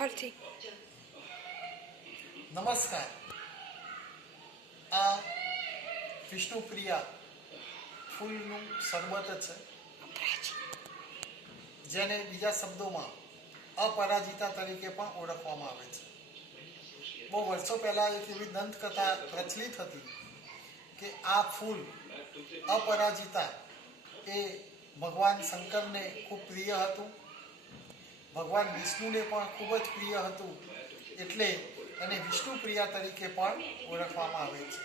ફરથી નમસ્કાર. આ વિષ્ણુપ્રિયા ફૂલનું શરબત છે, જેને બીજા શબ્દોમાં અપરાજિતા તરીકે પણ ઓળખવામાં આવે છે. બહુ વર્ષો પહેલાં એક એવી દંતકથા પ્રચલિત હતી કે આ ફૂલ અપરાજિતા એ ભગવાન શંકરને ખૂબ પ્રિય હતું, ભગવાન વિષ્ણુને પણ ખૂબ જ પ્રિય હતું, એટલે એને વિષ્ણુપ્રિયા તરીકે પણ ઓળખવામાં આવે છે.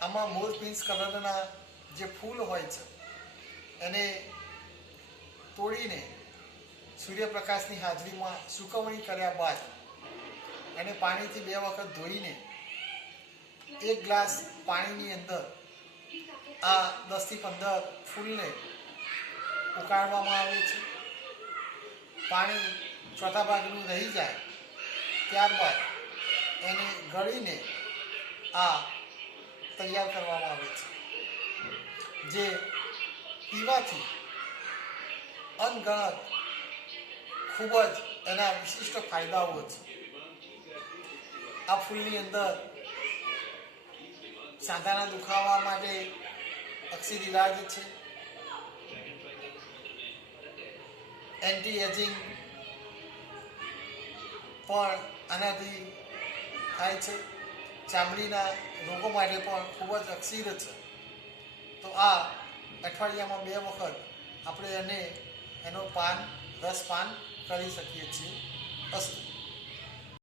આમાં મોરપીંછ કલરના જે ફૂલ હોય છે એને તોડીને સૂર્યપ્રકાશની હાજરીમાં સુકવણી કર્યા બાદ એને પાણીથી 2 વખત ધોઈને 1 ગ્લાસ પાણીની અંદર આ 10 થી 15 ફૂલને ઉકાળવામાં આવે છે. પાણી ચોથા ભાગનું રહી જાય ત્યારબાદ એને ગળીને આ તૈયાર કરવામાં આવે છે, જે પીવાથી અનગણત ખૂબ જ એના વિશિષ્ટ ફાયદાઓ છે. આ ફૂલની અંદર સાંધાના દુખાવા માટે અક્ષીર ઇલાજ છે, એન્ટી એજિંગ પણ આનાથી થાય છે, ચામડીના રોગો માટે પણ ખૂબ જ અક્ષીર છે. તો આ અઠવાડિયામાં 2 વખત આપણે એનો રસ પાન કરી શકીએ છીએ. અસ્તુ.